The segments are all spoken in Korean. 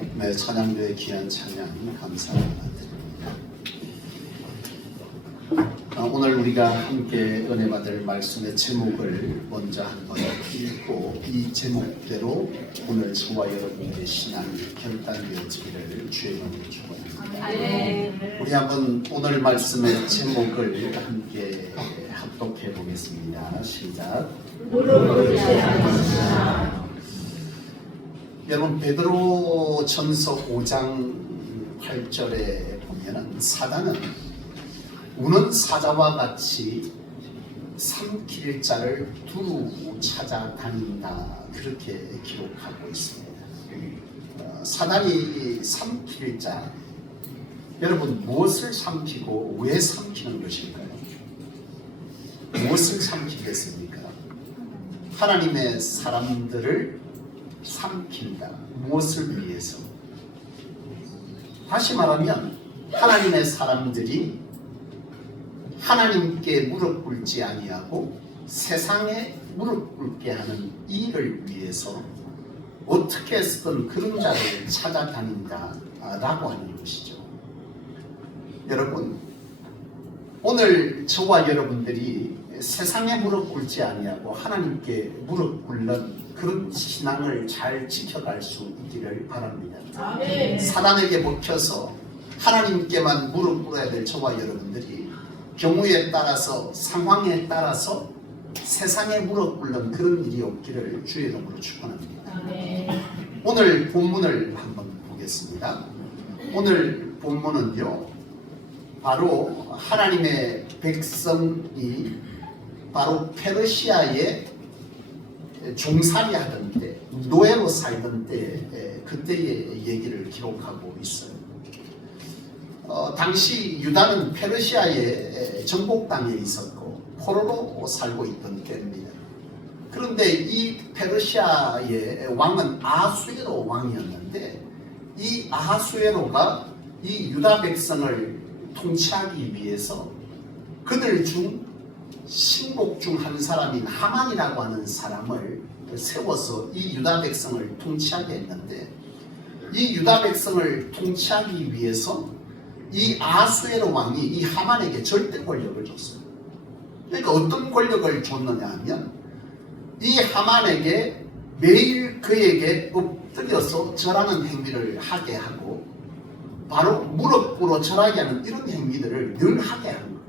네, 찬양교의 귀한 찬양 감사드립니다. 오늘 우리가 함께 은혜 받을 말씀의 제목을 먼저 한번 읽고 이 제목대로 오늘 저와 여러분의 신앙이 결단되어지기를 주의 이름으로 축원합니다. 우리 한번 오늘 말씀의 제목을 함께 합독해 보겠습니다. 시작. 여러분 베드로 전서 5장 8절에 보면은 사단은 우는 사자와 같이 삼킬 자를 두루 찾아다닌다 그렇게 기록하고 있습니다. 사단이 삼킬 자, 여러분 무엇을 삼키고 왜 삼키는 것일까요? 무엇을 삼키겠습니까? 하나님의 사람들을 삼킨다. 무엇을 위해서? 다시 말하면 하나님의 사람들이 하나님께 무릎 꿇지 아니하고 세상에 무릎 꿇게 하는 일을 위해서 어떻게 해서든 그런 자를 찾아다닌다라고 하는 것이죠. 여러분, 오늘 저와 여러분들이 세상에 무릎 꿇지 아니하고 하나님께 무릎 꿇는 그런 신앙을 잘 지켜갈 수 있기를 바랍니다. 아멘. 사단에게 먹혀서 하나님께만 무릎 꿇어야 될 저와 여러분들이 경우에 따라서 상황에 따라서 세상에 무릎 꿇는 그런 일이 없기를 주의 이름으로 축원합니다. 아멘. 오늘 본문을 한번 보겠습니다. 오늘 본문은요, 바로 하나님의 백성이 바로 페르시아에 종살이 하던 때, 노예로 살던 때, 그때의 얘기를 기록하고 있어요. 당시 유다는 페르시아의 정복 땅에 있었고 포로로 살고 있던 때입니다. 그런데 이 페르시아의 왕은 아하수에로 왕이었는데 이 아하수에로가 이 유다 백성을 통치하기 위해서 그들 중 신복 중 한 사람인 하만이라고 하는 사람을 세워서 이 유다 백성을 통치하게 했는데 이 유다 백성을 통치하기 위해서 이 아하수에로 왕이 이 하만에게 절대 권력을 줬어요. 그러니까 어떤 권력을 줬느냐 하면 이 하만에게 매일 그에게 엎드려서 절하는 행위를 하게 하고 바로 무릎 꿇어 절하게 하는 이런 행위들을 늘 하게 하는 거예요.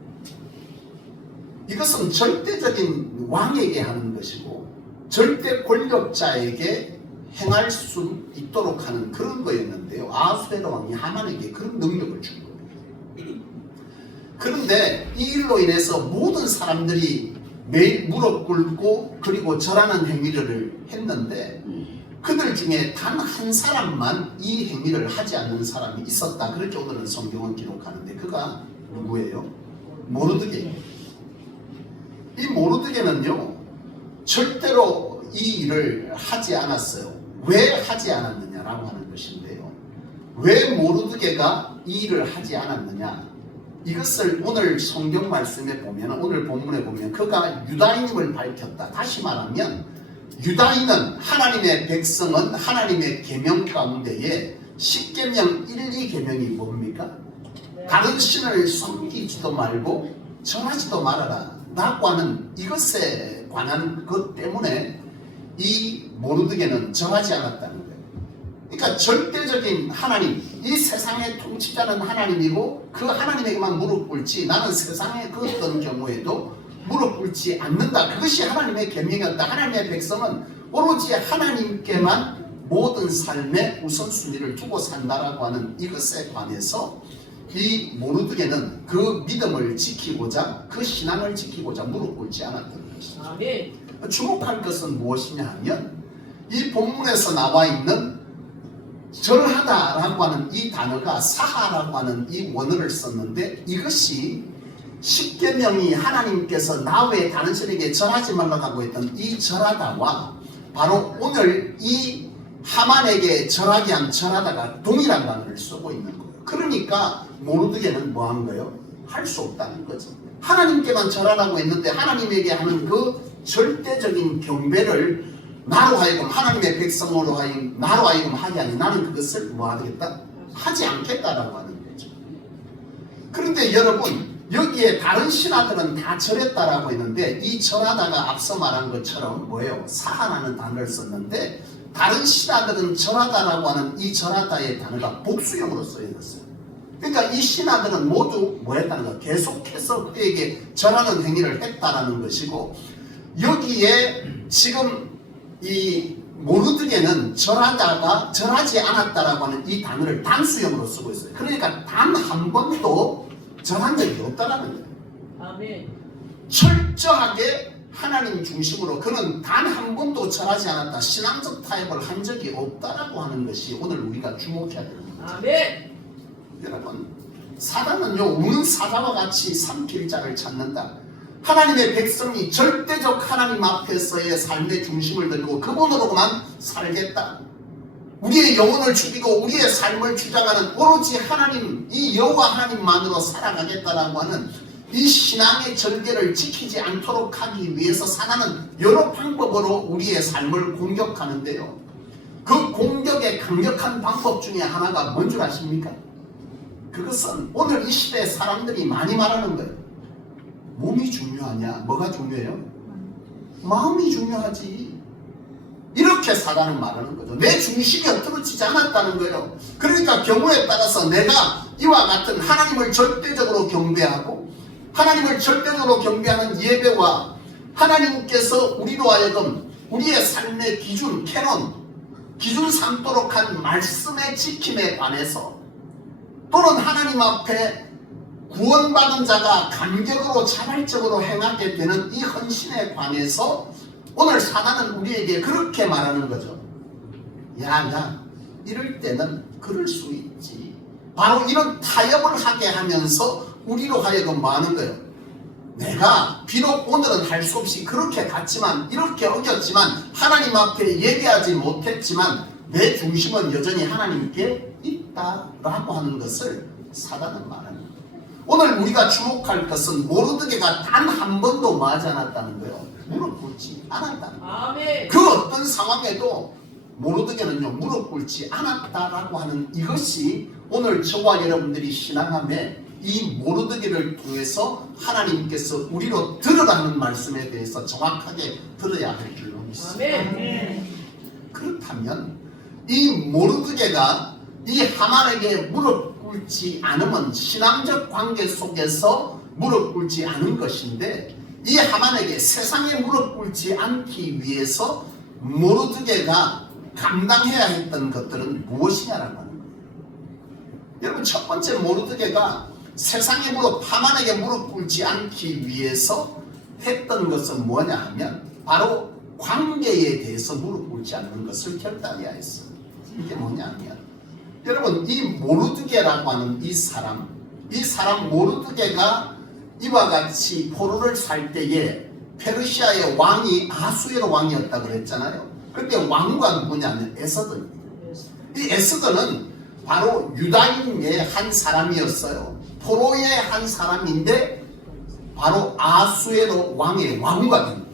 이것은 절대적인 왕에게 하는 것이고 절대 권력자에게 행할 수 있도록 하는 그런 거였는데요. 아하수에로 왕이 하만에게 그런 능력을 준 거예요. 그런데 이 일로 인해서 모든 사람들이 매일 무릎 꿇고 그리고 절하는 행위를 했는데 그들 중에 단 한 사람만 이 행위를 하지 않는 사람이 있었다. 그렇게 오늘은 성경은 기록하는데 그가 누구예요? 모르드게입니다. 이 모르드게는요 절대로 이 일을 하지 않았어요. 왜 하지 않았느냐라고 하는 것인데요. 왜 모르드게가 이 일을 하지 않았느냐? 이것을 오늘 성경 말씀에 보면, 오늘 본문에 보면 그가 유다인임을 밝혔다. 다시 말하면 유다인은 하나님의 백성은 하나님의 계명 가운데에 10계명 1, 2계명이 뭡니까? 다른 신을 섬기지도 말고 전하지도 말아라 라고 하는 이것에 관한 것 때문에 이 모르드게는 정하지 않았다는 거예요. 그러니까 절대적인 하나님, 이 세상의 통치자는 하나님이고 그 하나님에게만 무릎 꿇지 나는 세상의 그 어떤 경우에도 무릎 꿇지 않는다. 그것이 하나님의 계명이었다. 하나님의 백성은 오로지 하나님께만 모든 삶의 우선순위를 두고 산다라고 하는 이것에 관해서 이 모르드게는 그 믿음을 지키고자 그 신앙을 지키고자 무릎 꿇지 않았던 것이죠. 주목할 것은 무엇이냐 하면 이 본문에서 나와 있는 절하다라고 하는 이 단어가 사하라고 하는 이 원어를 썼는데 이것이 10계명이 하나님께서 나 외에 다른 신에게 절하지 말라고 하고 했던 이 절하다와 바로 오늘 이 하만에게 절하게 한 절하다가 동일한 단어를 쓰고 있는 거예요. 그러니까 모르드게는 뭐 한 거예요? 할 수 없다는 거죠. 하나님께만 절하라고 했는데 하나님에게 하는 그 절대적인 경배를 나로 하여금 하나님의 백성으로 하여금 나로 하여금 하게 하니 나는 그것을 뭐 하겠다? 하지 않겠다라고 하는 거죠. 그런데 여러분 여기에 다른 신하들은 다 절했다라고 했는데 이 절하다가 앞서 말한 것처럼 뭐예요? 사하라는 단어를 썼는데 다른 신하들은 절하다라고 하는 이 절하다의 단어가 복수형으로 쓰여졌어요. 그러니까 이 신하들은 모두 뭐 했다는 거 계속해서 그에게 절하는 행위를 했다라는 것이고 여기에 지금 이 모르드게는 절하다가 절하지 않았다라고 하는 이 단어를 단수형으로 쓰고 있어요. 그러니까 단 한 번도 절한 적이 없다라는 거예요. 아멘. 철저하게 하나님 중심으로 그는 단 한 번도 절하지 않았다. 신앙적 타협을 한 적이 없다라고 하는 것이 오늘 우리가 주목해야 되는 거죠. 아멘. 여러분 사단은요 우는 사자와 같이 삼킬자를 찾는다. 하나님의 백성이 절대적 하나님 앞에서의 삶의 중심을 들고 그분으로만 살겠다. 우리의 영혼을 죽이고 우리의 삶을 주장하는 오로지 하나님 이 여호와 하나님만으로 살아가겠다라고 하는 이 신앙의 절개를 지키지 않도록 하기 위해서 사단은 여러 방법으로 우리의 삶을 공격하는데요. 그 공격의 강력한 방법 중에 하나가 뭔 줄 아십니까? 그것은 오늘 이 시대에 사람들이 많이 말하는 거예요. 몸이 중요하냐? 뭐가 중요해요? 마음이 중요하지. 이렇게 사단은 말하는 거죠. 내 중심이 엎드러지지 않았다는 거예요. 그러니까 경우에 따라서 내가 이와 같은 하나님을 절대적으로 경배하고 하나님을 절대적으로 경배하는 예배와 하나님께서 우리로 하여금 우리의 삶의 기준, 캐논, 기준 삼도록 한 말씀의 지킴에 관해서 또는 하나님 앞에 구원받은 자가 감격으로 자발적으로 행하게 되는 이 헌신에 관해서 오늘 사단은 우리에게 그렇게 말하는 거죠. 야, 이럴 때는 그럴 수 있지. 바로 이런 타협을 하게 하면서 우리로 하여금 뭐 하는 거예요? 내가 비록 오늘은 할 수 없이 그렇게 갔지만 이렇게 어겼지만 하나님 앞에 예배하지 못했지만 내 중심은 여전히 하나님께 있다라고 하는 것을 사단은 말하는 거예요. 오늘 우리가 주목할 것은 모르드게가 단 한 번도 뭐 하지 않았다는 거예요. 무릎 꿇지 않았다는 거예요. 아멘. 그 어떤 상황에도 모르드게는요 무릎 꿇지 않았다라고 하는 이것이 오늘 저와 여러분들이 신앙함에 이 모르드게를 통해서 하나님께서 우리로 들으라는 말씀에 대해서 정확하게 들어야 할 줄로 믿습니다. 아멘. 그렇다면 이 모르드게가 이 하만에게 무릎 꿇지 않으면 신앙적 관계 속에서 무릎 꿇지 않은 것인데 이 하만에게 세상에 무릎 꿇지 않기 위해서 모르드게가 감당해야 했던 것들은 무엇이냐라고 하는 거예요. 여러분 첫 번째 모르드게가 세상에 하만에게 무릎 꿇지 않기 위해서 했던 것은 뭐냐 하면 바로 관계에 대해서 무릎 꿇지 않는 것을 결단해야 했어요. 이게 뭐냐 하면 여러분 이 모르드게라고 하는 이 사람 모르드게가 이와 같이 포로를 살 때에 페르시아의 왕이 아수에로 왕이었다고 그랬잖아요. 그때 왕과 누구냐면 에서드입니다. 이 에스더는 바로 유다인의 한 사람이었어요. 포로의 한 사람인데 바로 아수에로 왕의 왕후가 됩니다.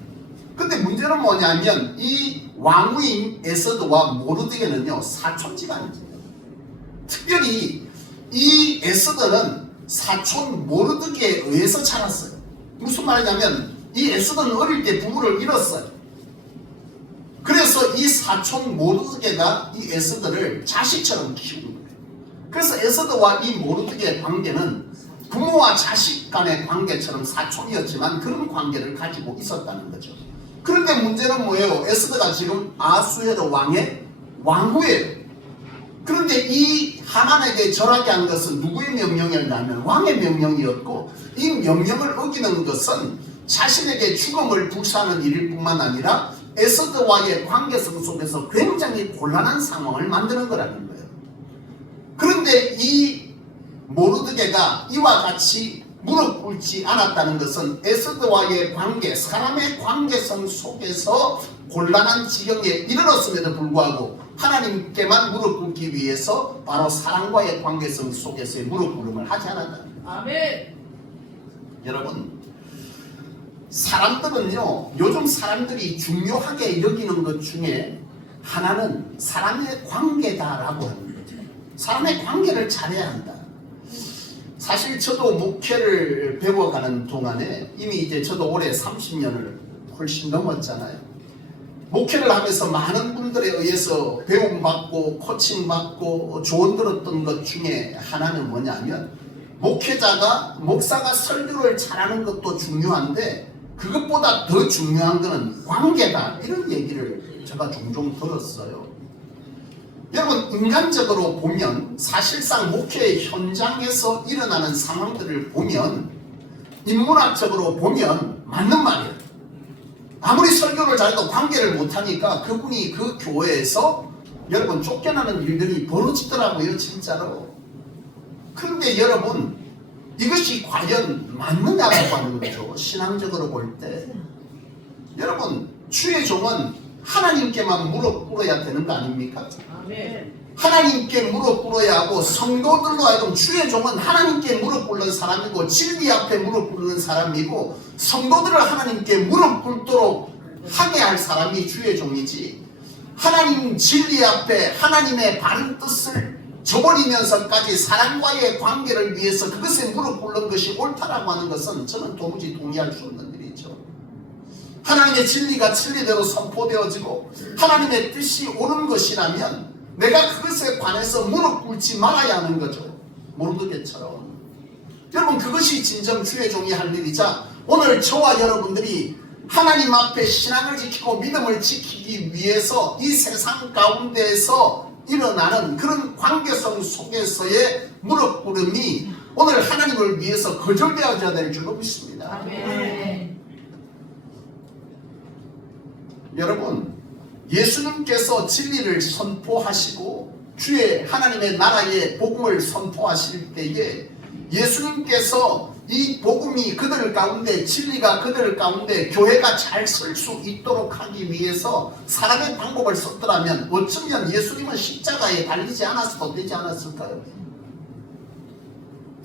근데 문제는 뭐냐면 이 왕후인 에스더와 모르드게는요 사촌지간이죠. 특별히 이 에스더는 사촌 모르드게에 의해서 자랐어요. 무슨 말이냐면 이 에스더는 어릴 때 부모를 잃었어요. 그래서 이 사촌 모르드게가 이 에스더를 자식처럼 키우는 거예요. 그래서 에스더와 이 모르드게의 관계는 부모와 자식 간의 관계처럼 사촌이었지만 그런 관계를 가지고 있었다는 거죠. 그런데 문제는 뭐예요? 에스더가 지금 아수에로 왕의 왕후예요. 그런데 이 하만에게 절하게 한 것은 누구의 명령이었냐면 왕의 명령이었고 이 명령을 어기는 것은 자신에게 죽음을 불사하는 일일 뿐만 아니라 에스더와의 관계성 속에서 굉장히 곤란한 상황을 만드는 거라는 거예요. 그런데 이 모르드게가 이와 같이 무릎 꿇지 않았다는 것은 에스더와의 관계, 사람의 관계성 속에서 곤란한 지경에 이르렀음에도 불구하고 하나님께만 무릎 꿇기 위해서 바로 사랑과의 관계성 속에서의 무릎 꿇음을 하지 않았다. 아멘. 여러분 사람들은요, 요즘 사람들이 중요하게 여기는 것 중에 하나는 사람의 관계다라고 하는 거죠. 사람의 관계를 잘해야 한다. 사실 저도 목회를 배워가는 동안에 이미 이제 저도 올해 30년을 훨씬 넘었잖아요. 목회를 하면서 많은 분들에 의해서 배움받고 코칭받고 조언 들었던 것 중에 하나는 뭐냐면, 목사가 설교를 잘하는 것도 중요한데 그것보다 더 중요한 것은 관계다, 이런 얘기를 제가 종종 들었어요. 여러분, 인간적으로 보면 사실상 목회 현장에서 일어나는 상황들을 보면 인문학적으로 보면 맞는 말이에요. 아무리 설교를 잘해도 관계를 못하니까 그분이 그 교회에서 여러분 쫓겨나는 일들이 벌어지더라고요, 진짜로. 그런데 여러분, 이것이 과연 맞느냐라고 하는 거죠. 신앙적으로 볼 때. 여러분, 주의 종은 하나님께만 무릎 꿇어야 되는 거 아닙니까? 아멘. 하나님께 무릎 꿇어야 하고, 성도들로 하여금 주의 종은 하나님께 무릎 꿇는 사람이고 진리 앞에 무릎 꿇는 사람이고, 성도들을 하나님께 무릎 꿇도록 하게 할 사람이 주의 종이지, 하나님 진리 앞에 하나님의 바른 뜻을 저버리면서까지 사람과의 관계를 위해서 그것에 무릎 꿇는 것이 옳다라고 하는 것은 저는 도무지 동의할 수 없는 일이죠. 하나님의 진리가 진리대로 선포되어지고 하나님의 뜻이 옳은 것이라면 내가 그것에 관해서 무릎 꿇지 말아야 하는 거죠. 모르드게처럼. 여러분, 그것이 진정 주의 종이 할 일이자, 오늘 저와 여러분들이 하나님 앞에 신앙을 지키고 믿음을 지키기 위해서 이 세상 가운데에서 일어나는 그런 관계성 속에서의 무릎 꿇음이 오늘 하나님을 위해서 거절되어져야 될 줄로 믿습니다. 아멘. 여러분, 예수님께서 진리를 선포하시고 주의 하나님의 나라의 복음을 선포하실 때에 예수님께서 이 복음이 그들 가운데, 진리가 그들 가운데, 교회가 잘 설 수 있도록 하기 위해서 사람의 방법을 썼더라면 어쩌면 예수님은 십자가에 달리지 않았어도 되지 않았을까요?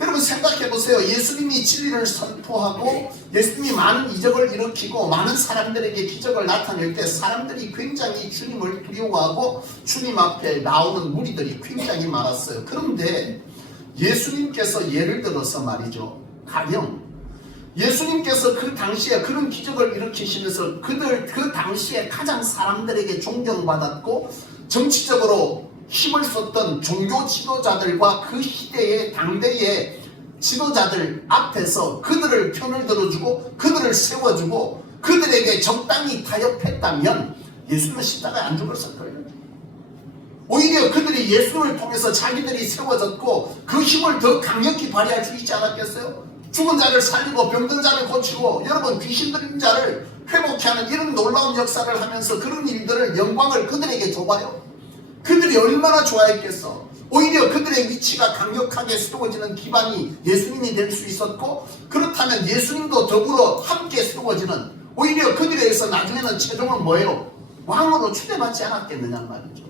여러분, 생각해 보세요. 예수님이 진리를 선포하고 예수님이 많은 이적을 일으키고 많은 사람들에게 기적을 나타낼 때 사람들이 굉장히 주님을 두려워하고 주님 앞에 나오는 무리들이 굉장히 많았어요. 그런데 예수님께서 예를 들어서 말이죠, 가령 예수님께서 그 당시에 그런 기적을 일으키시면서 그 당시에 가장 사람들에게 존경받았고 정치적으로 힘을 썼던 종교 지도자들과 그 시대의 당대의 지도자들 앞에서 그들을 편을 들어주고 그들을 세워주고 그들에게 적당히 타협했다면 예수님은 십자가에 안 죽었을 거예요. 오히려 그들이 예수님을 통해서 자기들이 세워졌고 그 힘을 더 강력히 발휘할 수 있지 않았겠어요? 죽은 자를 살리고 병든 자를 고치고 여러분 귀신 들린 자를 회복케 하는 이런 놀라운 역사를 하면서 그런 일들을, 영광을 그들에게 줘봐요. 그들이 얼마나 좋아했겠어. 오히려 그들의 위치가 강력하게 세워지는 기반이 예수님이 될 수 있었고, 그렇다면 예수님도 더불어 함께 세워지는, 오히려 그들에 의해서 나중에는 최종은 뭐예요? 왕으로 추대받지 않았겠느냐 말이죠.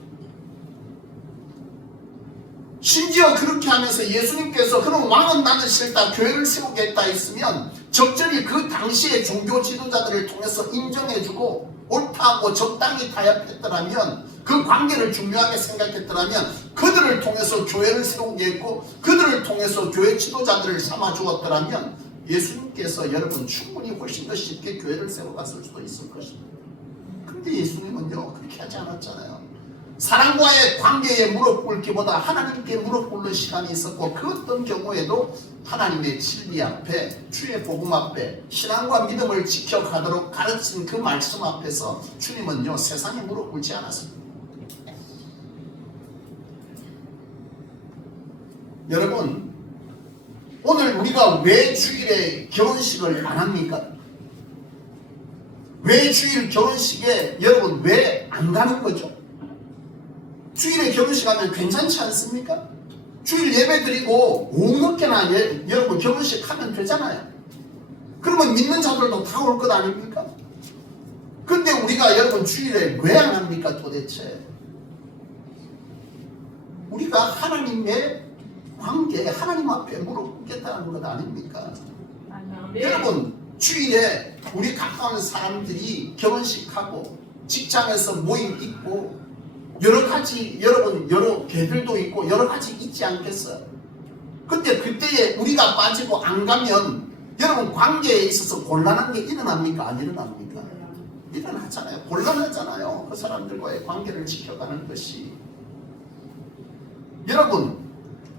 심지어 그렇게 하면서 예수님께서 그럼 왕은 나는 싫다, 교회를 세우겠다 했으면 적절히 그 당시의 종교 지도자들을 통해서 인정해주고 옳다고 적당히 타협했더라면, 그 관계를 중요하게 생각했더라면 그들을 통해서 교회를 세우게 했고 그들을 통해서 교회 지도자들을 삼아주었더라면 예수님께서 여러분 충분히 훨씬 더 쉽게 교회를 세워갔을 수도 있을 것입니다. 그런데 예수님은요 그렇게 하지 않았잖아요. 사람과의 관계에 무릎 꿇기보다 하나님께 무릎 꿇는 시간이 있었고, 그 어떤 경우에도 하나님의 진리 앞에, 주의 복음 앞에 신앙과 믿음을 지켜가도록 가르친 그 말씀 앞에서 주님은요 세상에 무릎 꿇지 않았습니다. 여러분, 오늘 우리가 왜 주일에 결혼식을 안 합니까? 왜 주일 결혼식에 여러분 왜 안 가는 거죠? 주일에 결혼식 하면 괜찮지 않습니까? 주일 예배 드리고 오후 늦게나 여러분 결혼식 하면 되잖아요. 그러면 믿는 자들도 다 올 것 아닙니까? 근데 우리가 여러분 주일에 왜 안 합니까 도대체? 우리가 하나님의 관계, 하나님 앞에 무릎 꿇겠다는 것 아닙니까? 네. 여러분, 주일에 우리 가까운 사람들이 결혼식하고 직장에서 모임 있고 여러 가지 여러분 여러 개들도 있고 여러 가지 있지 않겠어요? 근데 그때에 우리가 빠지고 안 가면 여러분 관계에 있어서 곤란한 게 일어납니까? 안 일어납니까? 일어나잖아요. 곤란하잖아요. 그 사람들과의 관계를 지켜가는 것이. 여러분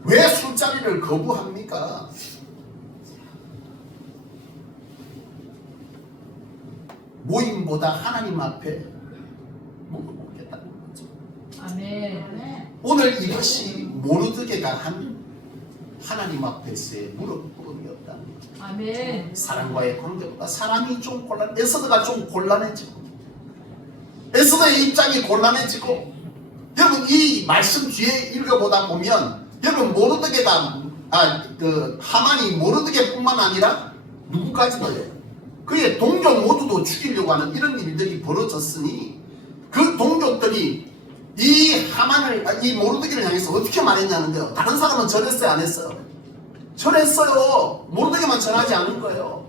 왜 술자리를 거부합니까? 모임보다 하나님 앞에 먹어보겠다는 거죠. 아멘. 오늘 이것이 모르드게가 한 하나님 앞에서의 무릎 꿇음이었다는 거죠. 아멘. 사람과의 관계보다 사람이 좀 에스더가 좀 곤란해지고 에스더의 입장이 곤란해지고 여러분 이 말씀 뒤에 읽어보다 보면 여러분 모르드게가 하만이 모르드게뿐만 아니라 누구까지도 해요. 그의 동족 모두도 죽이려고 하는 이런 일들이 벌어졌으니 그 동족들이 이 모르드게를 향해서 어떻게 말했냐는데요. 다른 사람은 절했어요, 안 했어요? 절했어요. 모르드게만 전하지 않은 거예요.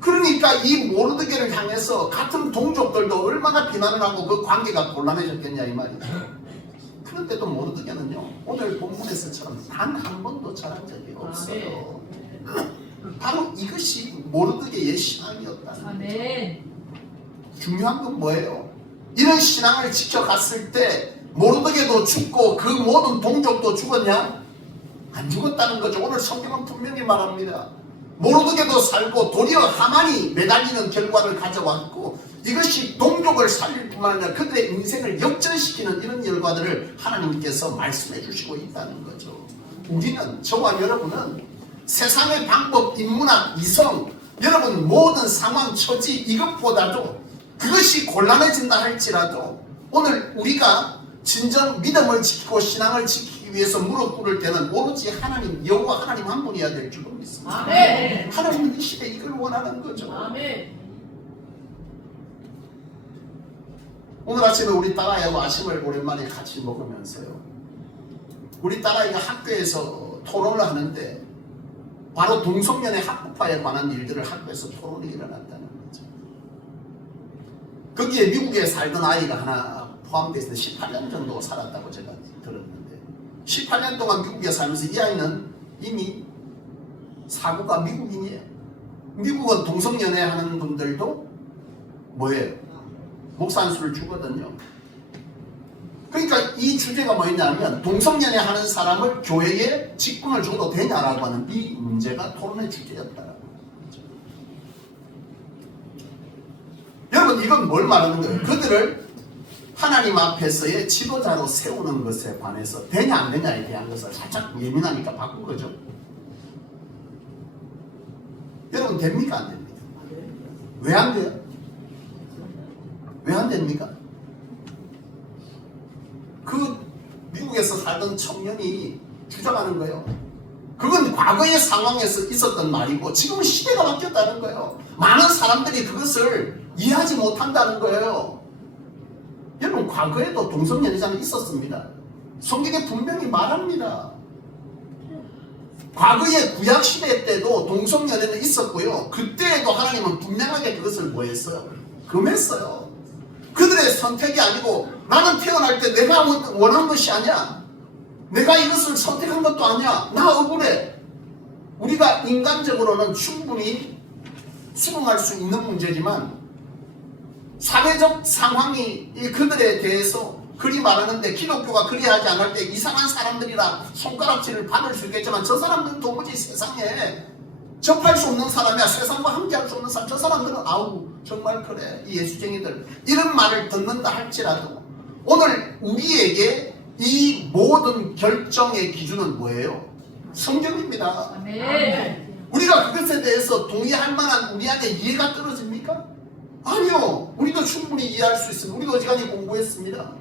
그러니까 이 모르드게를 향해서 같은 동족들도 얼마나 비난을 하고 그 관계가 곤란해졌겠냐 이 말이죠. 그런데도 모르드게는요 오늘 본문에서처럼 단 한 번도 절한 적이 없어요. 바로 이것이 모르드게의 신앙이었다는 아멘. 중요한 건 뭐예요? 이런 신앙을 지켜갔을 때 모르드게도 죽고 그 모든 동족도 죽었냐? 안 죽었다는 거죠. 오늘 성경은 분명히 말합니다. 모르드게도 살고 도리어 하만이 매달리는 결과를 가져왔고 이것이 동족을 살릴 뿐만 아니라 그들의 인생을 역전시키는 이런 결과들을 하나님께서 말씀해 주시고 있다는 거죠. 우리는 저와 여러분은 세상의 방법, 인문학, 이성 여러분 모든 상황, 처지 이것보다도 그것이 곤란해진다 할지라도 오늘 우리가 진정 믿음을 지키고 신앙을 지키기 위해서 무릎 꿇을 때는 오로지 하나님, 여호와 하나님 한 분이어야 될 줄로 믿습니다. 아멘. 하나님은 이 시대에 이걸 원하는 거죠. 아멘. 오늘 아침에 우리 딸아이하고 아침을 오랜만에 같이 먹으면서요. 우리 딸아이가 학교에서 토론을 하는데 바로 동성연애 합법화에 관한 일들을 학교에서 토론이 일어났다는 거죠. 거기에 미국에 살던 아이가 하나 포함되어 있는데 18년 정도 살았다고 제가 들었는데 18년 동안 미국에 살면서 이 아이는 이미 사고가 미국인이에요. 미국은 동성연애 하는 분들도 뭐예요? 목산수를 주거든요. 그러니까 이 주제가 뭐였냐면 동성연애 하는 사람을 교회에 직분을 줘도 되냐라고 하는 이 문제가 토론의 주제였다라고 하죠. 여러분 이건 뭘 말하는 거예요? 그들을 하나님 앞에서의 지도자로 세우는 것에 관해서 되냐 안 되냐에 대한 것을 살짝 예민하니까 바꾼 거죠. 여러분 됩니까 안 됩니까? 왜 안 돼요? 왜 안 됩니까? 그 미국에서 살던 청년이 주장하는 거예요. 그건 과거의 상황에서 있었던 말이고 지금은 시대가 바뀌었다는 거예요. 많은 사람들이 그것을 이해하지 못한다는 거예요. 여러분 과거에도 동성연애자는 있었습니다. 성경에 분명히 말합니다. 과거의 구약시대 때도 동성연애는 있었고요. 그때에도 하나님은 분명하게 그것을 뭐 했어요? 금했어요. 그들의 선택이 아니고 나는 태어날 때 내가 원한 것이 아니야. 내가 이것을 선택한 것도 아니야. 나 억울해. 우리가 인간적으로는 충분히 수긍할 수 있는 문제지만 사회적 상황이 그들에 대해서 그리 말하는데 기독교가 그리 하지 않을 때 이상한 사람들이라 손가락질을 받을 수 있겠지만 저 사람들은 도무지 세상에 접할 수 없는 사람이야. 세상과 함께할 수 없는 사람. 저 사람들은 아우 정말 그래 이 예수쟁이들 이런 말을 듣는다 할지라도 오늘 우리에게 이 모든 결정의 기준은 뭐예요? 성경입니다. 아멘. 우리가 그것에 대해서 동의할 만한 우리 안에 이해가 떨어집니까? 아니요. 우리도 충분히 이해할 수 있습니다. 우리도 어지간히 공부했습니다.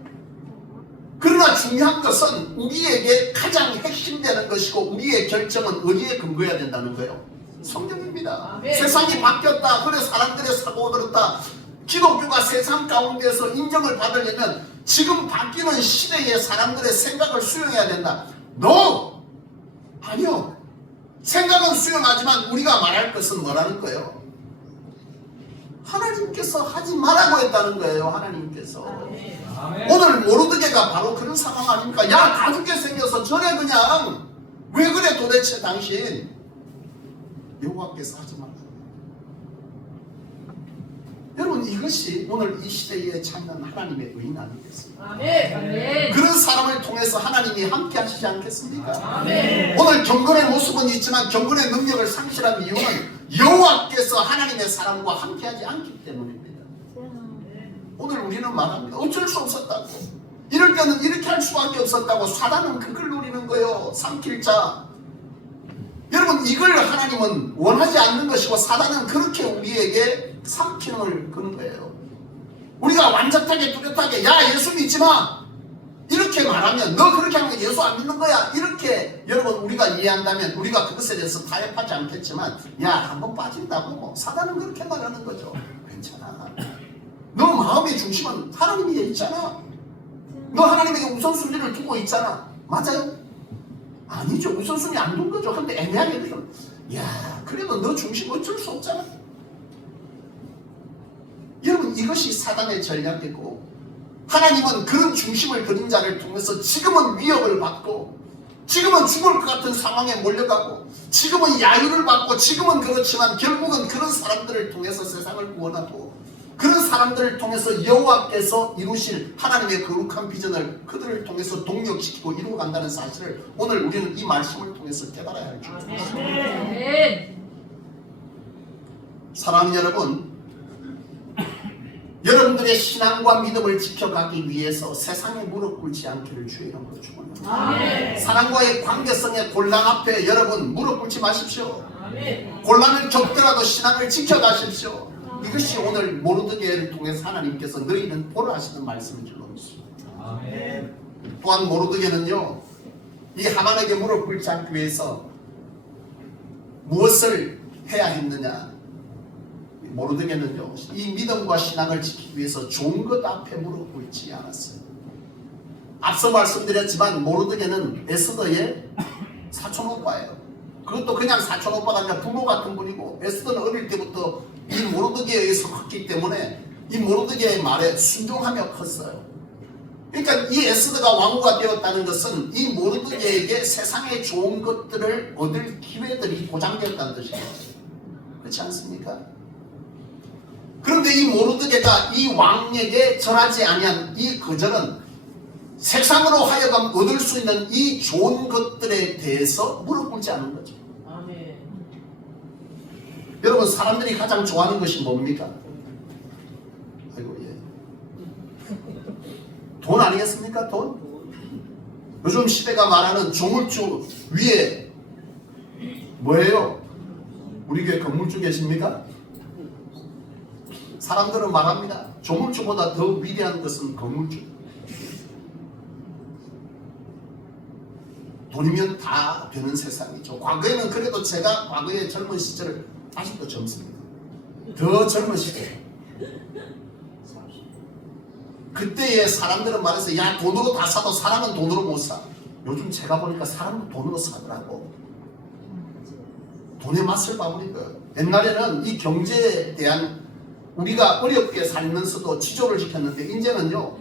그러나 중요한 것은 우리에게 가장 핵심되는 것이고 우리의 결정은 어디에 근거해야 된다는 거예요? 성경입니다. 아멘. 세상이 바뀌었다. 그래 사람들의 사고가 그렇다. 기독교가 세상 가운데서 인정을 받으려면 지금 바뀌는 시대의 사람들의 생각을 수용해야 된다. No! 아니요. 생각은 수용하지만 우리가 말할 것은 뭐라는 거예요? 하나님께서 하지 말라고 했다는 거예요. 하나님께서. 아멘. 오늘 모르드게가 바로 그런 상황 아닙니까? 야, 다 죽게 생겨서 전에 그냥 왜 그래 도대체 당신? 여호와께서 하지 말라. 여러분, 이것이 오늘 이 시대에 찾는 하나님의 의인 아니겠습니까? 아멘. 그런 사람을 통해서 하나님이 함께 하시지 않겠습니까? 아멘. 오늘 경건의 모습은 있지만 경건의 능력을 상실한 이유는 여호와께서 하나님의 사람과 함께하지 않기 때문입니다. 오늘 우리는 말합니다. 어쩔 수 없었다고. 이럴 때는 이렇게 할 수밖에 없었다고. 사단은 그걸 노리는 거예요. 삼킬 자. 여러분, 이걸 하나님은 원하지 않는 것이고 사단은 그렇게 우리에게 삼키는 거는 거예요. 우리가 완전하게 뚜렷하게 야, 예수 믿지 마, 이렇게 말하면 너 그렇게 하면 예수 안 믿는 거야, 이렇게 여러분 우리가 이해한다면 우리가 그것에 대해서 타협하지 않겠지만, 야, 한번 빠진다고 사단은 그렇게 말하는 거죠. 괜찮아. 너 마음의 중심은 하나님이 있잖아. 너 하나님에게 우선순위를 두고 있잖아. 맞아요? 아니죠. 우선순위 안 둔 거죠. 근데 애매하게 그래요. 야, 그래도 너 중심 어쩔 수 없잖아. 여러분, 이것이 사단의 전략이고, 하나님은 그런 중심을 그린 자를 통해서 지금은 위협을 받고, 지금은 죽을 것 같은 상황에 몰려가고, 지금은 야유를 받고, 지금은 그렇지만 결국은 그런 사람들을 통해서 세상을 구원하고, 그런 사람들을 통해서 여호와께서 이루실 하나님의 거룩한 비전을 그들을 통해서 동력시키고 이루어간다는 사실을 오늘 우리는 이 말씀을 통해서 깨달아야 할 줄 믿습니다. 아멘. 사랑하는 여러분, 여러분들의 신앙과 믿음을 지켜가기 위해서 세상에 무릎 꿇지 않기를 주의 이름으로 축원합니다. 아멘. 사랑과의 관계성의 곤란 앞에 여러분 무릎 꿇지 마십시오. 아멘. 곤란을 겪더라도 신앙을 지켜가십시오. 이것이 오늘 모르드게를 통해서 하나님께서 너희는 보라 하시는 말씀인 줄로 믿습니다. 아멘. 또한 모르드게는요, 이 하만에게 무릎 꿇지 않기 위해서 무엇을 해야 했느냐? 모르드게는요, 이 믿음과 신앙을 지키기 위해서 좋은 것 앞에 무릎 꿇지 않았어요. 앞서 말씀드렸지만 모르드게는 에스더의 사촌오빠예요. 그것도 그냥 사촌오빠가 아니라 부모 같은 분이고, 에스더는 어릴 때부터 이 모르드게에 의해서 컸기 때문에 이 모르드게의 말에 순종하며 컸어요. 그러니까 이 에스더가 왕후가 되었다는 것은 이 모르드게에게 세상의 좋은 것들을 얻을 기회들이 보장되었다는 뜻이에요. 그렇지 않습니까? 그런데 이 모르드게가 이 왕에게 절하지 아니한 이 거절은 세상으로 하여금 얻을 수 있는 이 좋은 것들에 대해서 무릎 꿇지 않은 거죠. 아멘. 여러분, 사람들이 가장 좋아하는 것이 뭡니까? 아이고, 예. 돈 아니겠습니까? 돈? 요즘 시대가 말하는 조물주 위에 뭐예요? 우리 교회 건물주 계십니까? 사람들은 말합니다. 조물주보다 더 위대한 것은 건물주. 돈이면 다 되는 세상이죠. 과거에는 그래도 제가 과거의 젊은 시절을 아직도 젊습니다. 더 젊은 시절. 그때의 사람들은 말해서 야, 돈으로 다 사도 사람은 돈으로 못 사. 요즘 제가 보니까 사람은 돈으로 사더라고. 돈의 맛을 봐버린 거예요. 옛날에는 이 경제에 대한 우리가 어렵게 살면서도 지조를 지켰는데 이제는요,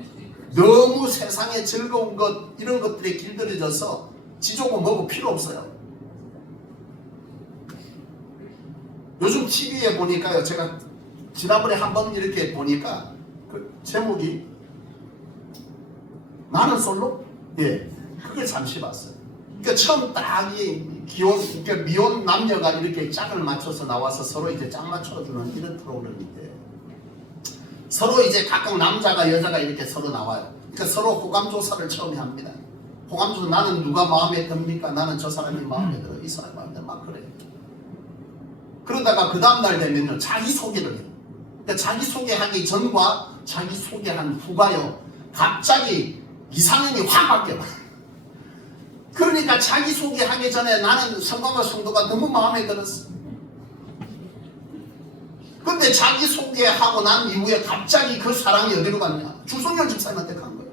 너무 세상의 즐거운 것 이런 것들에 길들여져서 지조고 뭐고 필요 없어요. 요즘 TV에 보니까요, 제가 지난번에 한번 이렇게 보니까 그 제목이 나는 솔로? 예, 그걸 잠시 봤어요. 그러니까 처음 딱 이 그러니까 미혼 남녀가 이렇게 짝을 맞춰서 나와서 서로 이제 짝 맞춰주는 이런 프로그램인데, 서로 이제 각각 남자가 여자가 이렇게 서로 나와요. 그러니까 서로 호감 조사를 처음에 합니다. 호감 조사, 나는 누가 마음에 듭니까? 나는 저 사람이 마음에 들어. 이 사람이 마음에 들어. 막 그래요. 그러다가 그 다음날 되면요, 자기 소개를 해요. 그러니까 자기 소개하기 전과 자기 소개한 후가요, 갑자기 이상형이 확 바뀌어요. 그러니까 자기 소개하기 전에 나는 성광과 성도가 너무 마음에 들었어. 근데 자기 소개하고 난 이후에 갑자기 그 사랑이 어디로 갔냐? 주성열 집사님한테 간 거예요.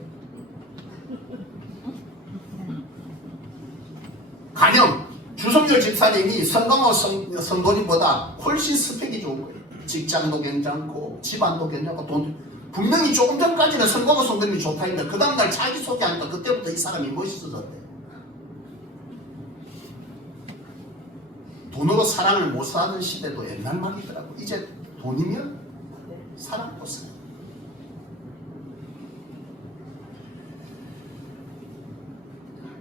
가령 주성열 김진철 집사님이 성강호 성도님보다 훨씬 스펙이 좋은 거예요. 직장도 괜찮고 집안도 괜찮고 돈 분명히 조금 전까지는 성강호 성도님이 좋다 했는데 그 다음날 자기소개하니까 그때부터 이 사람이 멋있어졌대. 돈으로 사랑을 못 사는 시대도 옛날 말이더라고. 이제 돈이면 사랑 못 사.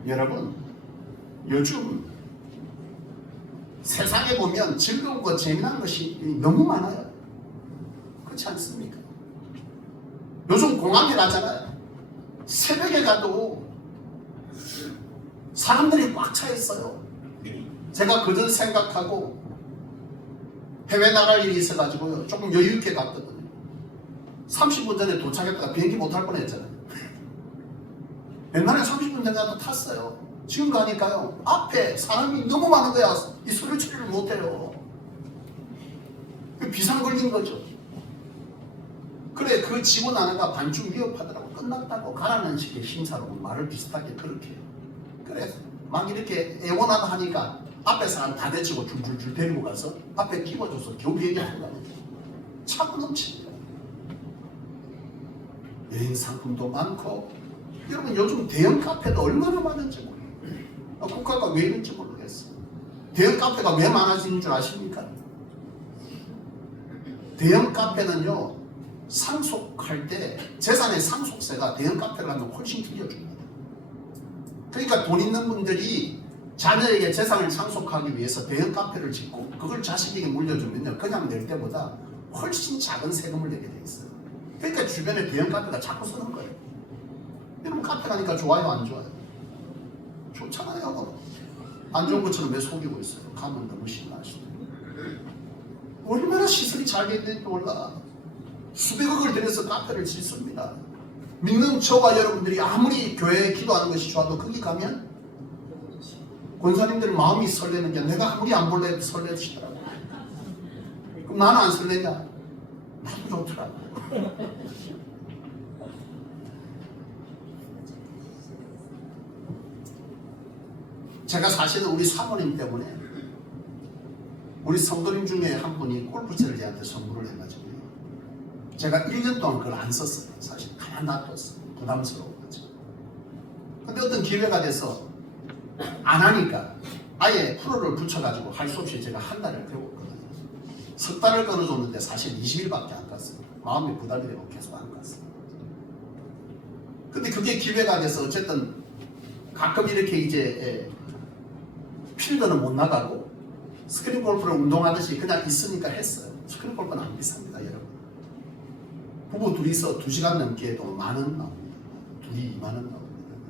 여러분, 요즘 세상에 보면 즐거운 것, 재미난 것이 너무 많아요. 그렇지 않습니까? 요즘 공항에 가잖아요. 새벽에 가도 사람들이 꽉 차 있어요. 제가 그전 생각하고 해외 나갈 일이 있어가지고요. 조금 여유 있게 갔거든요. 30분 전에 도착했다가 비행기 못 탈 뻔했잖아요. 옛날에 30분 전에도 탔어요. 지금 가니까요. 앞에 사람이 너무 많은 거야. 이 소리 처리를 못해요. 비상 걸린 거죠. 그래 그 직원 하나가 반쯤 위협하더라고. 끝났다고 가라는 식의 심사로 말을 비슷하게 그렇게 해요. 그래서 막 이렇게 애원하다 하니까 앞에 사람 다 대치고 줄줄줄 데리고 가서 앞에 끼워줘서 겨우 얘기하고 가는 거예요. 차고 넘칩니다. 여행 상품도 많고 여러분 요즘 대형 카페도 얼마나 많은지 모르겠어요. 국가가 왜 이런지 모르겠어요. 대형 카페가 왜 많아지는 줄 아십니까? 대형 카페는요 상속할 때 재산의 상속세가 대형 카페를 하면 훨씬 줄여줍니다. 그러니까 돈 있는 분들이 자녀에게 재산을 상속하기 위해서 대형 카페를 짓고 그걸 자식에게 물려주면요 그냥 낼 때보다 훨씬 작은 세금을 내게 돼 있어요. 그러니까 주변에 대형 카페가 자꾸 쓰는 거예요. 여러분 카페 가니까 좋아요 안 좋아요? 좋잖아요. 안 좋은 것처럼 왜 속이고 있어요? 가면 너무 신나시죠. 얼마나 시설이 잘 돼 있는지 몰라. 수백억을 들여서 카페를 짓습니다. 믿는 저와 여러분들이 아무리 교회에 기도하는 것이 좋아도 거기 가면 권사님들 마음이 설레는 게 내가 아무리 안 볼래 설레시더라고. 그럼 나는 안 설레냐? 나도 좋더라고. 제가 사실은 우리 사모님 때문에 우리 성도님 중에 한 분이 골프채를 저한테 선물을 해가지고 제가 1년 동안 그걸 안 썼어요. 사실 가만 놔뒀어요. 부담스러워가지고. 근데 어떤 기회가 돼서 안 하니까 아예 프로를 붙여가지고 할 수 없이 제가 한 달을 배웠거든요. 석 달을 끊어줬는데 사실 20일밖에 안 갔어요. 마음이 부담이 되고 계속 안 갔어요. 근데 그게 기회가 돼서 어쨌든 가끔 이렇게 이제 필드는 못 나가고 스크린 골프를 운동하듯이 그냥 있으니까 했어요. 스크린 골프는 안 비쌉니다, 여러분. 부부 둘이서 2시간 넘게 해도 10,000원 나옵니다. 둘이 20,000원 나옵니다.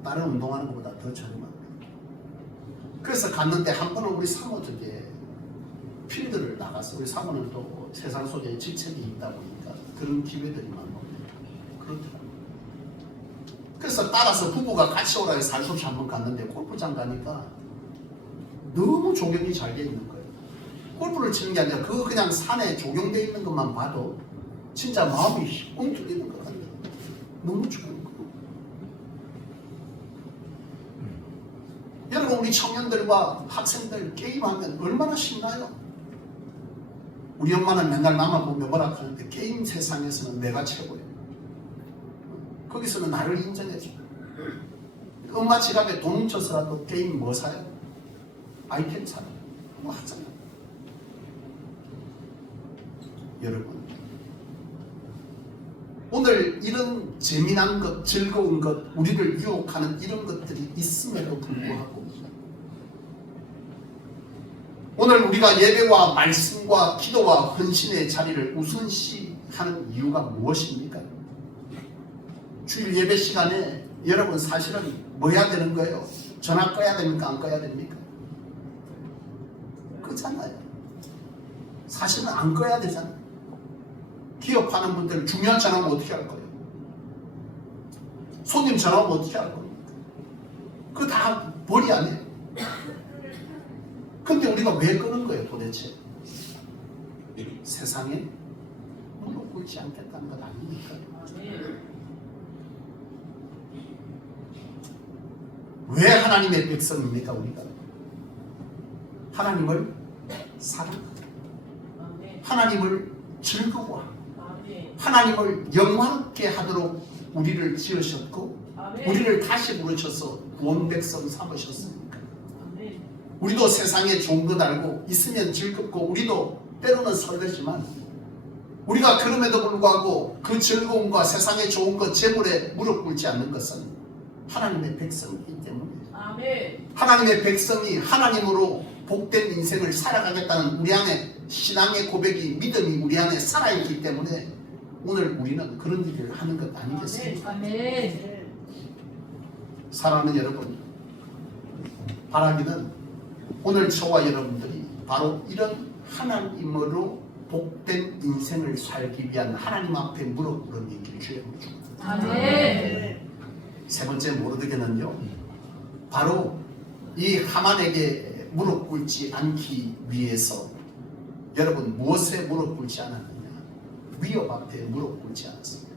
다른 운동하는 것보다 더 저렴합니다. 그래서 갔는데 한 번은 우리 사모 쪽에 필드를 나갔어요. 우리 사모는 또 세상 속에 직책이 있다 보니까 그런 기회들이 많고 그렇더라고요. 그래서 따라서 부부가 같이 오라 해서 살 수 없이 한 번 갔는데 골프장 가니까 너무 조경이 잘 돼 있는 거예요. 골프를 치는 게 아니라 그거 그냥 산에 조경되어 있는 것만 봐도 진짜 마음이 꽁 뚫리는 것 같아요. 너무 좋은 거예요. 여러분 우리 청년들과 학생들 게임하면 얼마나 신나요? 우리 엄마는 맨날 나만 보면 뭐라 하는데 게임 세상에서는 내가 최고예요. 거기서는 나를 인정해줘. 엄마 지갑에 돈 훔쳐서라도 게임 뭐 사요? 아이템 사요. 뭐 하잖아요. 여러분 오늘 이런 재미난 것, 즐거운 것, 우리를 유혹하는 이런 것들이 있음에도 불구하고 오늘 우리가 예배와 말씀과 기도와 헌신의 자리를 우선시하는 이유가 무엇입니까? 주일 예배 시간에 여러분 사실은 뭐 해야 되는 거예요? 전화 꺼야 됩니까? 안 꺼야 됩니까? 끄잖아요. 사실은 안 꺼야 되잖아요. 기업하는 분들 중요한 전화면 어떻게 할 거예요? 손님 전화면 어떻게 할 겁니까? 그거 다 벌이 아니에요. 근데 우리가 왜 끄는 거예요 도대체? 세상에 무릎 꿇지 않겠다는 것 아닙니까? 왜 하나님의 백성입니까 우리가? 하나님을 사랑하고 아멘. 하나님을 즐거워하고 아멘. 하나님을 영광케 하도록 우리를 지으셨고 아멘. 우리를 다시 부르셔서 구원 백성 삼으셨으니까 아멘. 우리도 세상에 좋은 것 알고 있으면 즐겁고 우리도 때로는 설레지만 우리가 그럼에도 불구하고 그 즐거움과 세상에 좋은 것 재물에 무릎 꿇지 않는 것은 하나님의 백성이기 때문에 아멘. 하나님의 백성이 하나님으로 복된 인생을 살아가겠다는 우리 안에 신앙의 고백이 믿음이 우리 안에 살아있기 때문에 오늘 우리는 그런 일을 하는 것 아니겠습니까? 아멘. 사랑하는 여러분, 바라기는 오늘 저와 여러분들이 바로 이런 하나님으로 복된 인생을 살기 위한 하나님 앞에 무릎 꿇은 얘기를 주의 줍니다. 아멘. 세 번째 모르드게는요, 바로 이 하만에게 무릎 꿇지 않기 위해서 여러분 무엇에 무릎 꿇지 않았느냐? 위협 앞에 무릎 꿇지 않았습니다.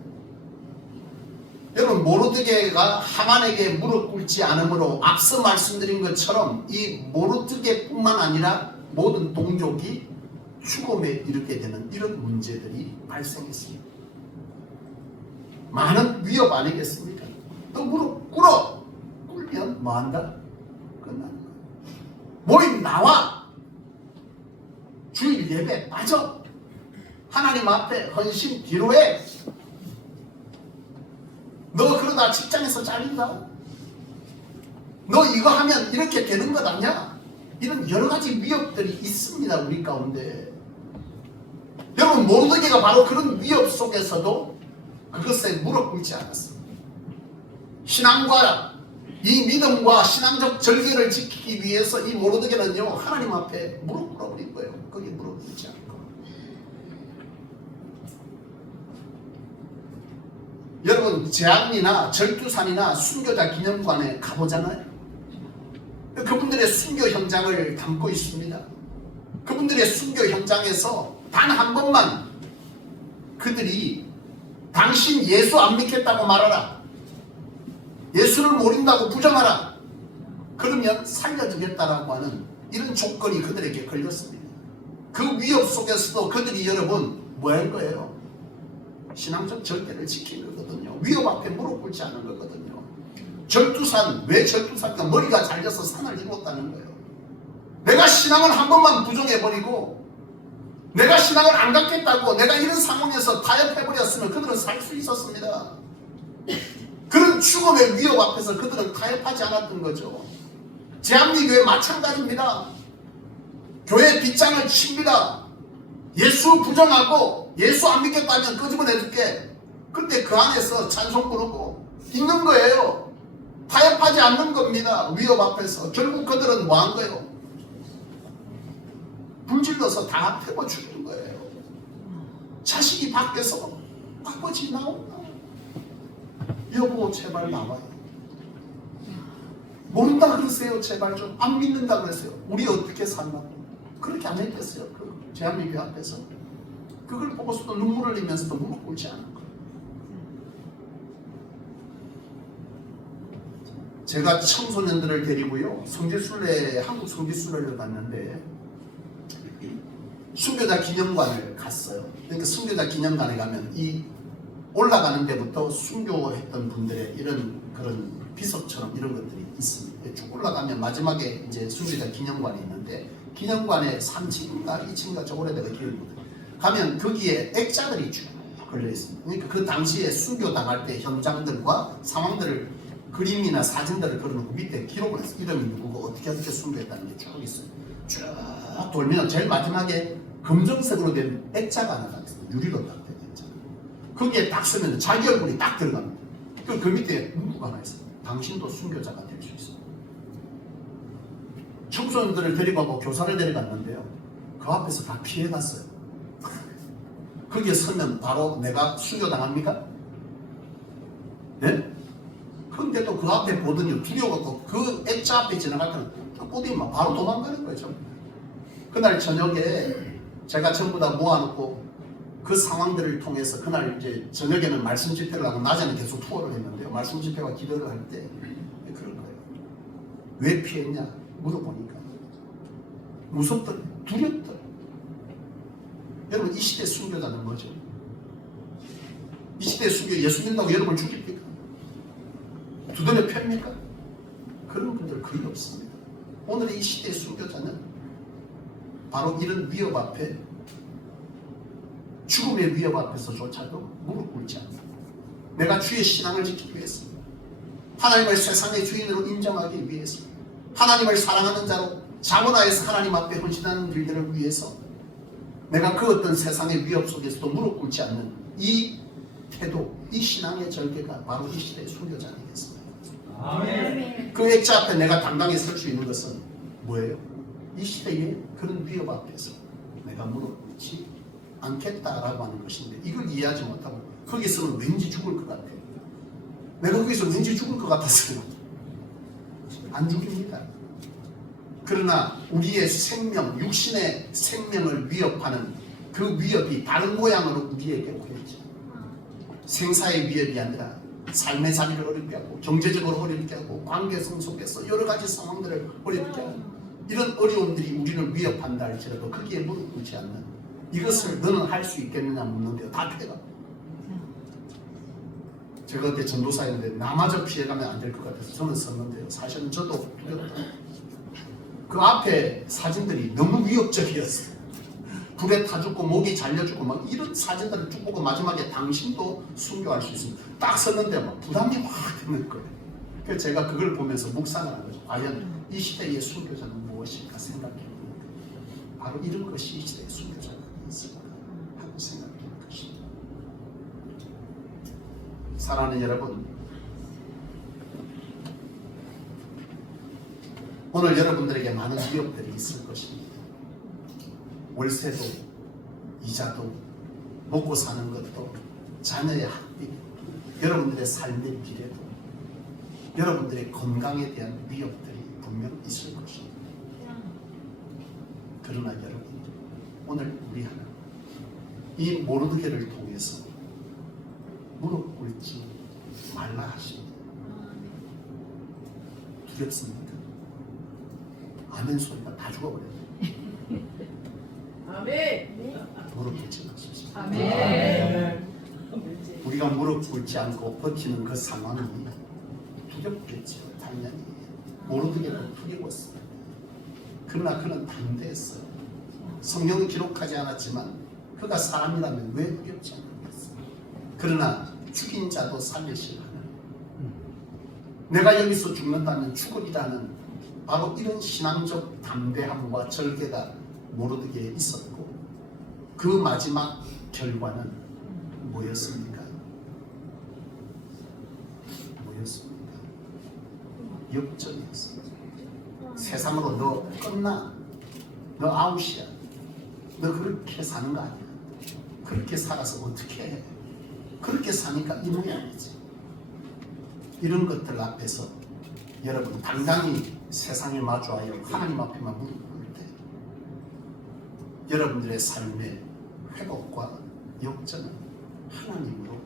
여러분 모르드게가 하만에게 무릎 꿇지 않으므로 앞서 말씀드린 것처럼 이 모르드게뿐만 아니라 모든 동족이 죽음에 이르게 되는 이런 문제들이 발생했습니다. 많은 위협 아니겠습니까? 또 무릎 꿇어! 꿇면 뭐한다? 끝난다. 모임 나와! 주일 예배 빠져! 하나님 앞에 헌신 뒤로 해! 너 그러다 직장에서 잘린다? 너 이거 하면 이렇게 되는 것 아니야? 이런 여러 가지 위협들이 있습니다, 우리 가운데. 여러분, 모르드게가 바로 그런 위협 속에서도 그것에 무릎 꿇지 않았습니다. 신앙과 이 믿음과 신앙적 절개를 지키기 위해서 이 모르드게는요, 하나님 앞에 무릎 꿇어버린 거예요. 거기 무릎 꿇지 않고. 여러분, 제안리나 절두산이나 순교자 기념관에 가보잖아요. 그분들의 순교 현장을 담고 있습니다. 그분들의 순교 현장에서 단 한 번만 그들이 당신 예수 안 믿겠다고 말하라. 예수를 모른다고 부정하라. 그러면 살려주겠다라고 하는 이런 조건이 그들에게 걸렸습니다. 그 위협 속에서도 그들이 여러분 뭐 할 거예요? 신앙적 절대를 지키는 거거든요. 위협 앞에 무릎 꿇지 않은 거거든요. 절두산, 왜 절두산가? 머리가 잘려서 산을 이뤘다는 거예요. 내가 신앙을 한 번만 부정해버리고 내가 신앙을 안 갖겠다고 내가 이런 상황에서 타협해버렸으면 그들은 살 수 있었습니다. 그런 죽음의 위협 앞에서 그들은 타협하지 않았던 거죠. 제암리교회 마찬가지입니다. 교회 빗장을 칩니다. 예수 부정하고 예수 안 믿겠다면 끄집어내줄게. 근데 그 안에서 찬송 부르고 있는 거예요. 타협하지 않는 겁니다. 위협 앞에서. 결국 그들은 뭐 한 거예요? 불질러서 다 태워 죽는 거예요. 자식이 밖에서 아버지 나온다. 여보 제발 나와요. 모른다 그러세요. 제발 좀. 안 믿는다 그랬어요. 우리 어떻게 살라고. 그렇게 안 했겠어요. 그 제한리교 앞에서. 그걸 보고서도 눈물을 흘리면서도 무릎 꿇지 않은 거예요. 제가 청소년들을 데리고요. 성지순례, 한국 성지순례를 갔는데 순교자 기념관을 갔어요. 그러니까 순교자 기념관에 가면 이 올라가는 데부터 순교했던 분들의 이런 그런 비석처럼 이런 것들이 있습니다. 쭉 올라가면 마지막에 이제 순교자 기념관이 있는데 기념관에 3층인가 2층인가 저 오래되가 기억이 못해요. 가면 거기에 액자들이 쭉 걸려 있습니다. 그러니까 그 당시에 순교 당할 때 현장들과 상황들을 그림이나 사진들을 걸어놓고 밑에 기록을 했어요. 이름이 누구고 어떻게 순교했다는 게 쭉 있어요. 쭉 돌면 제일 마지막에 검정색으로 된 액자가 하나가 있어요. 유리로 딱 된 액자. 거기에 딱 쓰면 자기 얼굴이 딱 들어갑니다. 그 밑에 문구가 하나 있어요. 당신도 순교자가 될 수 있어요. 청소년들을 데리고 교사를 데려갔는데요. 그 앞에서 다 피해갔어요. 거기에 서면 바로 내가 순교당합니까? 네? 그런데도 그 앞에 보더니 두려워갖고 그 액자 앞에 지나갈 때는 딱 보더니 바로 도망가는 거죠. 그날 저녁에 제가 전부 다 모아놓고 그 상황들을 통해서 그날 이제 저녁에는 말씀 집회를 하고 낮에는 계속 투어를 했는데요. 말씀 집회와 기도를 할 때 그런 거예요. 왜 피했냐 물어보니까 무섭더라, 두렵더라. 여러분, 이 시대 순교자는 뭐죠? 이 시대 순교 예수 믿는다고 여러분을 죽입니까? 두드려 팹니까? 그런 분들 거의 없습니다. 오늘의 이 시대의 순교자는 바로 이런 위협 앞에, 죽음의 위협 앞에서조차도 무릎 꿇지 않는다. 내가 주의 신앙을 지키기 위해서, 하나님을 세상의 주인으로 인정하기 위해서, 하나님을 사랑하는 자로 자원하여서 하나님 앞에 헌신하는 일들을 위해서 내가 그 어떤 세상의 위협 속에서도 무릎 꿇지 않는 이 태도, 이 신앙의 절개가 바로 이 시대의 순교자 아니겠습니까? 아멘. 그 액자 앞에 내가 당당히 설 수 있는 것은 뭐예요? 이 시대의 그런 위협 앞에서 내가 무릎 꿇지 않겠다라고 하는 것인데, 이걸 이해하지 못하고 거기서는 왠지 죽을 것 같아요. 내가 거기서 왠지 죽을 것 같았어요. 안 죽입니다. 그러나 우리의 생명, 육신의 생명을 위협하는 그 위협이 다른 모양으로 우리에게 오겠죠. 생사의 위협이 아니라 삶의 자리를 어렵게 하고, 경제적으로 어렵게 하고, 관계성 속에서 여러 가지 상황들을 어렵게 하고, 이런 어려움들이 우리를 위협한다 할지라도 거기에 무릎 꿇지 않는, 이것을 너는 할 수 있겠느냐 묻는데요, 다 피해가. 제가 그때 전도사였는데 나마저 피해가면 안 될 것 같아서 저는 섰는데요, 사실은 저도 두렵다. 그 앞에 사진들이 너무 위협적이었어요. 불에 타 죽고 목이 잘려 죽고 막 이런 사진들을 쭉 보고 마지막에 당신도 순교할 수 있습니다. 딱 섰는데 막 부담이 확 드는 거예요. 그래서 제가 그걸 보면서 묵상을 한 거죠. 과연 이 시대의 순교자는 무엇일까 생각해보니까 바로 이런 것이 이 시대의 순교자가 있을까 하고 생각하는 것입니다. 사랑하는 여러분, 오늘 여러분들에게 많은 위협들이 있을 것입니다. 월세도, 이자도, 먹고 사는 것도, 자녀의 학비, 여러분들의 삶의 미래도, 여러분들의 건강에 대한 위협들이 분명 있을 것입니다. 그러나 여러분, 오늘 우리 하나 이 모르드게를 통해서 무릎 꿇지 말라 하십니다. 두렵습니까? 아멘 소리가 다 죽어버려요. 아멘. 무릎 꿇지 마십시오. 아멘. 우리가 무릎 꿇지 않고 버티는 그 상황이 두렵겠죠. 당연히 모르드게도 두려웠습니다. 그러나 그는 담대했어요. 성경은 기록하지 않았지만 그가 사람이라면 왜 두렵지 않겠어요? 그러나 죽인 자도 살리실 하나님, 내가 여기서 죽는다면 죽으리라는 바로 이런 신앙적 담대함과 절개가 모르드게에 있었고, 그 마지막 결과는 뭐였습니까? 뭐였습니까? 역전이었습니다. 세상으로 너 끝나, 너 아웃이야, 너 그렇게 사는 거 아니야, 그렇게 살아서 어떻게 해, 그렇게 사니까 이 모양이지. 이런 것들 앞에서 여러분 당당히 세상에 마주하여 하나님 앞에만 무릎 꿇을 때 여러분들의 삶의 회복과 역전은 하나님으로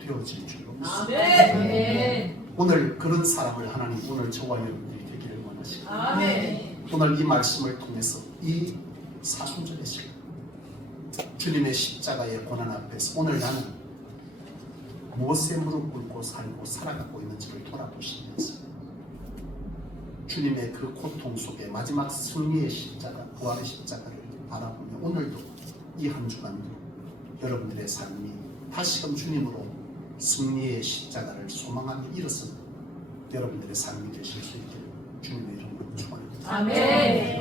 되어질 줄로 믿습니다. 아멘. 오늘 그런 사람을 하나님 오늘 저와 여러분들이 되기를 원하십니다. 아멘. 오늘 이 말씀을 통해서 이 사순절의 시간, 주님의 십자가의 고난 앞에서 오늘 나는 무엇에 무릎 꿇고 살고 살아가고 있는지를 돌아보시면서 주님의 그 고통 속에 마지막 승리의 십자가, 부활의 십자가를 바라보며 오늘도 이 한 주간도 여러분들의 삶이 다시금 주님으로 승리의 십자가를 소망하며 일어서는 여러분들의 삶이 되실 수 있기를 주님의 이름으로 축원합니다. 아멘.